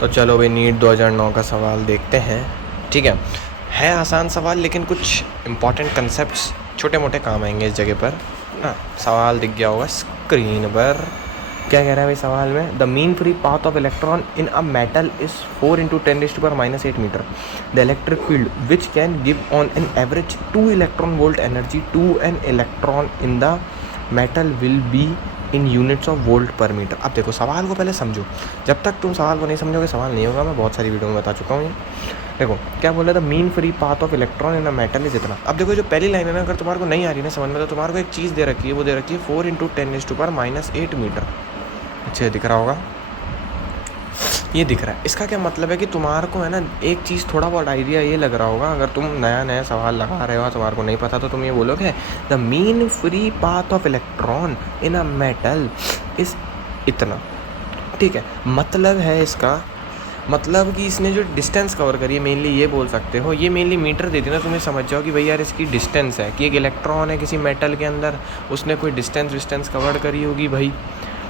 तो चलो भाई नीट 2009 का सवाल देखते हैं। ठीक है आसान सवाल, लेकिन कुछ इंपॉर्टेंट कंसेप्ट्स छोटे मोटे काम आएंगे इस जगह पर ना। सवाल दिख गया होगा स्क्रीन पर। क्या कह रहा है भाई सवाल में? The mean free path of electron in a metal is 4 × 10⁻⁸ metre. The electric field which can give on an average 2 electron volt energy to an electron in the metal will be in units of volt per metre. अब देखो सवाल को पहले समझो, जब तक तुम सवाल को नहीं समझोगे सवाल नहीं होगा। मैं बहुत सारी वीडियो में बता चुका हूँ ये। देखो क्या बोल रहा था, mean free path of electron in a metal is इतना। अब देखो जो पहली लाइन है ना, अगर तुम्हारे को नहीं आ रही ना समझ में, तो तुम्हारे को एक चीज़ दे रखी है, वो दे रखी है 4 × 10⁻⁸ मीटर। अच्छे दिख रहा होगा, ये दिख रहा है। इसका क्या मतलब है कि तुम्हारे को है ना एक चीज़ थोड़ा बहुत आइडिया ये लग रहा होगा। अगर तुम नया नया सवाल लगा रहे हो, तुम्हारे को नहीं पता, तो तुम ये बोलोगे the mean free path of electron in a metal इस इतना। ठीक है, मतलब है इसका मतलब कि इसने जो डिस्टेंस कवर करी है, मेनली ये बोल सकते हो, ये मेनली मीटर देती ना, तुम्हें समझ जाओ कि भाई यार इसकी डिस्टेंस है कि एक इलेक्ट्रॉन है किसी मेटल के अंदर, उसने कोई डिस्टेंस कवर करी होगी भाई,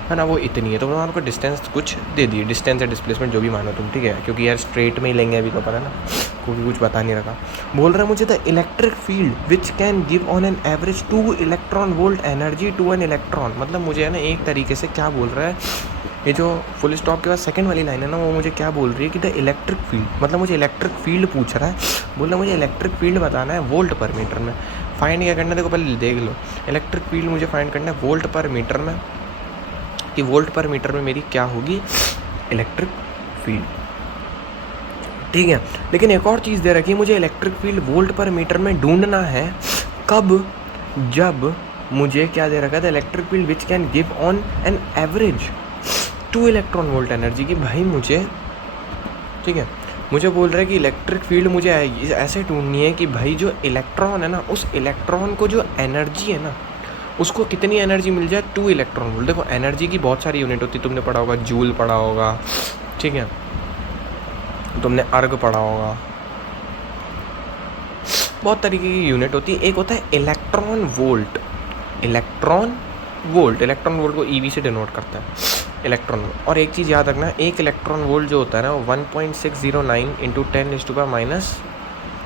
है ना, वो इतनी है। तो तुम्हारे को डिस्टेंस कुछ दे दी, डिस्टेंस या डिस्प्लेसमेंट जो भी मानो तुम। ठीक है, क्योंकि यार स्ट्रेट में ही लेंगे अभी तो, पर है ना, क्योंकि कुछ बता नहीं रखा। बोल रहा है मुझे the electric field which can give on an average 2 electron volt energy to an electron. मतलब मुझे है ना एक तरीके से क्या बोल रहा है, ये जो फुल स्टॉप के बाद सेकंड वाली लाइन है ना, वो मुझे क्या बोल रही है कि द इलेक्ट्रिक फील्ड, मतलब मुझे इलेक्ट्रिक फील्ड पूछ रहा है। बोल रहा मुझे इलेक्ट्रिक फील्ड बताना है वोल्ट पर मीटर में। फाइंड क्या करना है, देखो पहले देख लो, इलेक्ट्रिक फील्ड मुझे फाइंड करना है वोल्ट पर मीटर में, कि वोल्ट पर मीटर में मेरी क्या होगी इलेक्ट्रिक फील्ड। ठीक है, लेकिन एक और चीज़ दे रखी है मुझे, electric field volt per metre में ढूंढना है कब, जब मुझे क्या दे रखा था, electric field which can give on an average 2 electron volt energy की। भाई मुझे, ठीक है, मुझे बोल रहा है कि इलेक्ट्रिक फील्ड मुझे ऐसे ढूंढनी है कि भाई जो इलेक्ट्रॉन है ना, उस इलेक्ट्रॉन को जो एनर्जी है ना, उसको कितनी एनर्जी मिल जाए 2 इलेक्ट्रॉन वोल्ट। देखो एनर्जी की बहुत सारी यूनिट होती है, तुमने पढ़ा होगा जूल पढ़ा होगा, ठीक है, तुमने अर्ग पढ़ा होगा, बहुत तरीके की यूनिट होती है। एक होता है इलेक्ट्रॉन वोल्ट, इलेक्ट्रॉन वोल्ट को ईवी से डिनोट करता है इलेक्ट्रॉन वोल्ट। और एक चीज़ याद रखना, एक इलेक्ट्रॉन वोल्ट जो होता है ना, वो 1.609 ×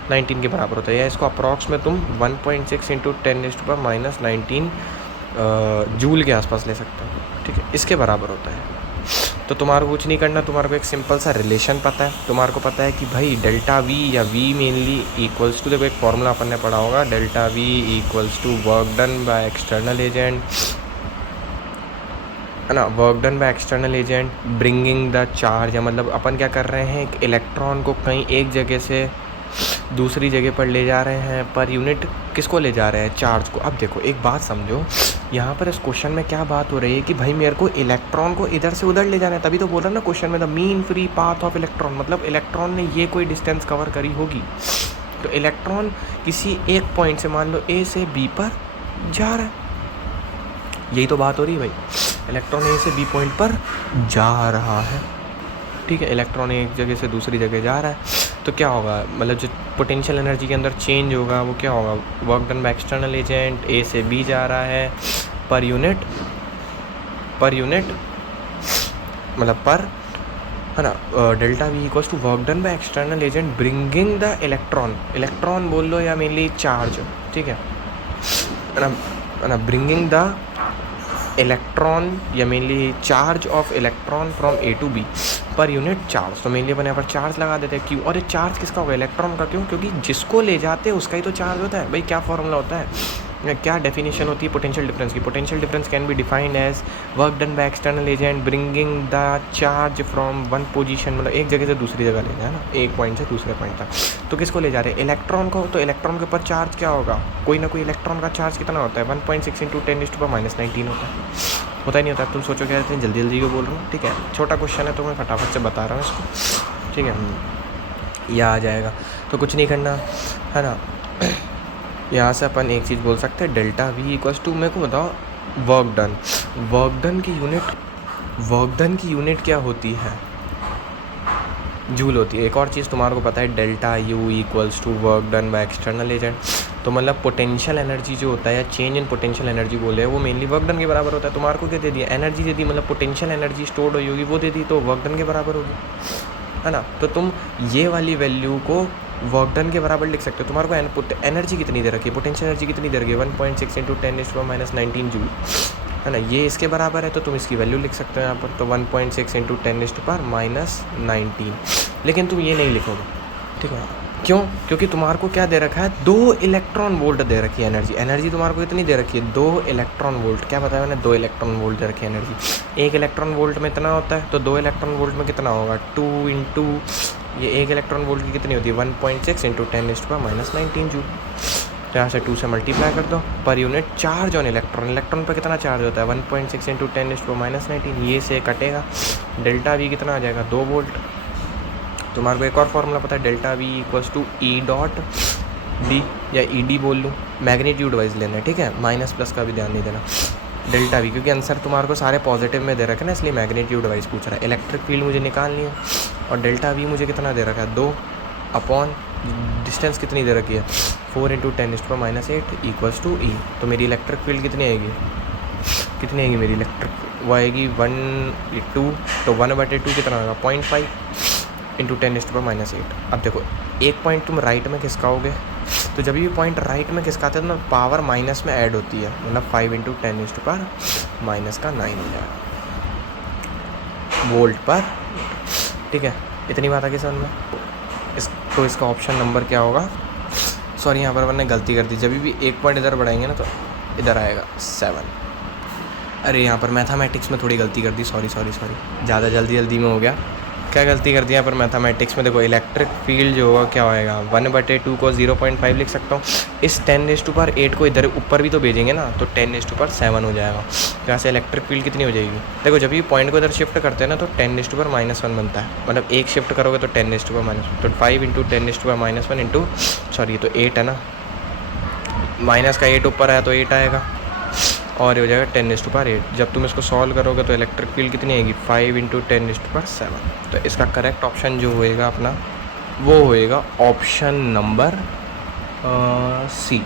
10⁻⁹ के बराबर होता है, या इसको अप्रॉक्स में तुम 1.6 × 10⁻⁹ जूल के आसपास ले सकते हो। ठीक है, इसके बराबर होता है। तो तुम्हारे को कुछ नहीं करना, तुम्हारे को एक सिंपल सा रिलेशन पता है। तुम्हारे को पता है कि भाई डेल्टा वी या वी मेनली इक्वल्स टू, देखो एक फॉर्मूला अपन ने पढ़ा होगा, delta V equals to work done by external agent, है ना, work done by external agent bringing the charge. मतलब अपन क्या कर रहे हैं, एक इलेक्ट्रॉन को कहीं एक जगह से दूसरी जगह पर ले जा रहे हैं, पर यूनिट किसको ले जा रहे हैं, चार्ज को। अब देखो एक बात समझो, यहाँ पर इस क्वेश्चन में क्या बात हो रही है कि भाई मेरे को इलेक्ट्रॉन को इधर से उधर ले जाना है। तभी तो बोल रहा ना क्वेश्चन में the mean free path of electron, मतलब इलेक्ट्रॉन ने ये कोई डिस्टेंस कवर करी होगी। तो इलेक्ट्रॉन किसी एक पॉइंट से, मान लो ए से बी पर जा रहा है, यही तो बात हो रही है भाई, इलेक्ट्रॉन ए से बी पॉइंट पर जा रहा है। ठीक है, इलेक्ट्रॉन एक जगह से दूसरी जगह जा रहा है, तो क्या होगा, मतलब जो पोटेंशियल एनर्जी के अंदर चेंज होगा वो क्या होगा, work done by external agent, A से बी जा रहा है, पर यूनिट मतलब पर, है ना, delta V equals to work done by external agent bringing the electron बोल लो या मेनली चार्ज। ठीक है ना, ब्रिंगिंग द इलेक्ट्रॉन या mainly charge of electron from A to B per unit charge. तो मेनली अपन यहाँ पर चार्ज लगा देते हैं, क्यों, और ये चार्ज किसका होगा, इलेक्ट्रॉन का। क्यों, क्योंकि जिसको ले जाते हैं उसका ही तो चार्ज होता है भाई। क्या फॉर्मूला होता है, क्या डेफिनेशन होती है पोटेंशियल डिफरेंस की। Potential difference can be defined as work done by external agent bringing the charge from one position, मतलब एक जगह से दूसरी जगह ले जाए ना, एक पॉइंट से दूसरे पॉइंट तक। तो किसको ले जा रहे हैं, इलेक्ट्रॉन को। तो इलेक्ट्रॉन के ऊपर चार्ज क्या होगा, कोई ना कोई इलेक्ट्रॉन का चार्ज कितना होता है, 1.6 × 10⁻⁻19 होता ही नहीं होता। तुम सोचो क्या रहते हैं, जल्दी को बोल रहा हूँ। ठीक है, छोटा क्वेश्चन है तो मैं फटाफट से बता रहा हूँ इसको। ठीक है, यह आ जाएगा, तो कुछ नहीं करना, है ना। यहाँ से अपन एक चीज़ बोल सकते हैं, डेल्टा वी इक्वल्स टू, मेरे को बताओ वर्क डन की यूनिट क्या होती है, जूल होती है। एक और चीज़ तुम्हारे को पता है, delta U equals to work done by external agent. तो मतलब पोटेंशियल एनर्जी जो होता है, या चेंज इन पोटेंशियल एनर्जी बोले, वो मेनली वर्क डन के बराबर होता है। तुम्हारे को क्या दे दिया, एनर्जी दे दी, मतलब पोटेंशियल एनर्जी स्टोर्ड हुई होगी वो दे दी, तो वर्क डन के बराबर होगी। है ना। तो तुम ये वाली वैल्यू को वर्क डन के बराबर लिख सकते हो। तुम्हारे को इनपुट एनर्जी कितनी दे रखी है, पोटेंशियल एनर्जी कितनी दे रखी है, 1.6 × 10⁻⁻19 जूल, है ना। ये इसके बराबर है तो तुम इसकी वैल्यू लिख सकते हो यहाँ पर। तो 1.6 × 10⁻⁻19, लेकिन तुम ये नहीं लिखोगे, ठीक है। क्यों? क्योंकि तुम्हारे को क्या दे रखा है, 2 इलेक्ट्रॉन वोल्ट दे रखी है एनर्जी। एनर्जी तुम्हारे को इतनी दे रखी है 2 इलेक्ट्रॉन वोल्ट। क्या बताया मैंने, 2 इलेक्ट्रॉन वोल्ट दे रखी है एनर्जी। 1 इलेक्ट्रॉन वोल्ट में इतना होता है, तो 2 इलेक्ट्रॉन वोल्ट में कितना होगा, 2 × ये 1 इलेक्ट्रॉन वोल्ट की कितनी होती है, 1.6 × 10⁻⁻19 जूल। तो यहाँ से 2 से मल्टीप्लाई कर दो। पर unit charge on electron, electron पर कितना चार्ज होता है, 1.6 × 10⁻⁻19। ये से कटेगा, डेल्टा वी कितना आ जाएगा, 2 वोल्ट। तुम्हारे को एक और फॉर्मूला पता है, delta V equals to E dot D, या ई डी बोल लूँ, मैग्नीट्यूड वाइज लेना है, ठीक है। माइनस प्लस का भी ध्यान नहीं देना। डेल्टा वी, क्योंकि आंसर तुम्हारे को सारे पॉजिटिव में दे रखे ना, इसलिए मैग्नीट्यूड वाइज पूछ रहा है। इलेक्ट्रिक फील्ड मुझे निकालनी है, और डेल्टा वी मुझे कितना दे रखा है, 2 अपॉन डिस्टेंस कितनी दे रखी है, 4 × 10⁻⁸ इक्वल्स टू ई। तो मेरी इलेक्ट्रिक फील्ड कितनी आएगी, कितनी आएगी मेरी इलेक्ट्रिक, वो आएगी 1/2। तो 1/2 कितना होगा, 0.5 × 10⁻⁸। अब देखो, एक पॉइंट तुम राइट में खिसकाओगे, तो जब भी पॉइंट राइट में खिसकाते हो ना, पावर माइनस में ऐड होती है, मतलब 5 × 10⁻⁹ हो जाएगा वोल्ट पर, ठीक है। इतनी बात आगे समझ में। तो इसका ऑप्शन नंबर क्या होगा, सॉरी यहाँ पर मैंने गलती कर दी, जब भी एक पॉइंट इधर बढ़ाएंगे ना तो इधर आएगा 7। अरे यहाँ पर मैथमेटिक्स में थोड़ी गलती कर दी, सॉरी, ज़्यादा जल्दी में हो गया। क्या गलती कर दी यहाँ पर मैथमेटिक्स में, देखो इलेक्ट्रिक फील्ड जो होगा क्या होएगा, 1/2 को 0.5 लिख सकता हूँ। इस 10⁸ को इधर ऊपर भी तो भेजेंगे ना, तो 10⁻7 हो जाएगा। यहाँ से इलेक्ट्रिक फील्ड कितनी हो जाएगी, देखो जब ये पॉइंट को इधर शिफ्ट करते हैं ना, तो 10⁻⁻1 बनता है, मतलब एक शिफ्ट करोगे तो 10⁻⁻1, तो 5 × 10⁻⁻1 इंटू, सॉरी तो 8 है ना, माइनस का 8 ऊपर आया तो 8 आएगा, और ये हो जाएगा 10⁸। जब तुम इसको सॉल्व करोगे तो इलेक्ट्रिक फील्ड कितनी आएगी, 5 × 10⁻7। तो इसका करेक्ट ऑप्शन जो होएगा अपना, वो होएगा ऑप्शन नंबर सी।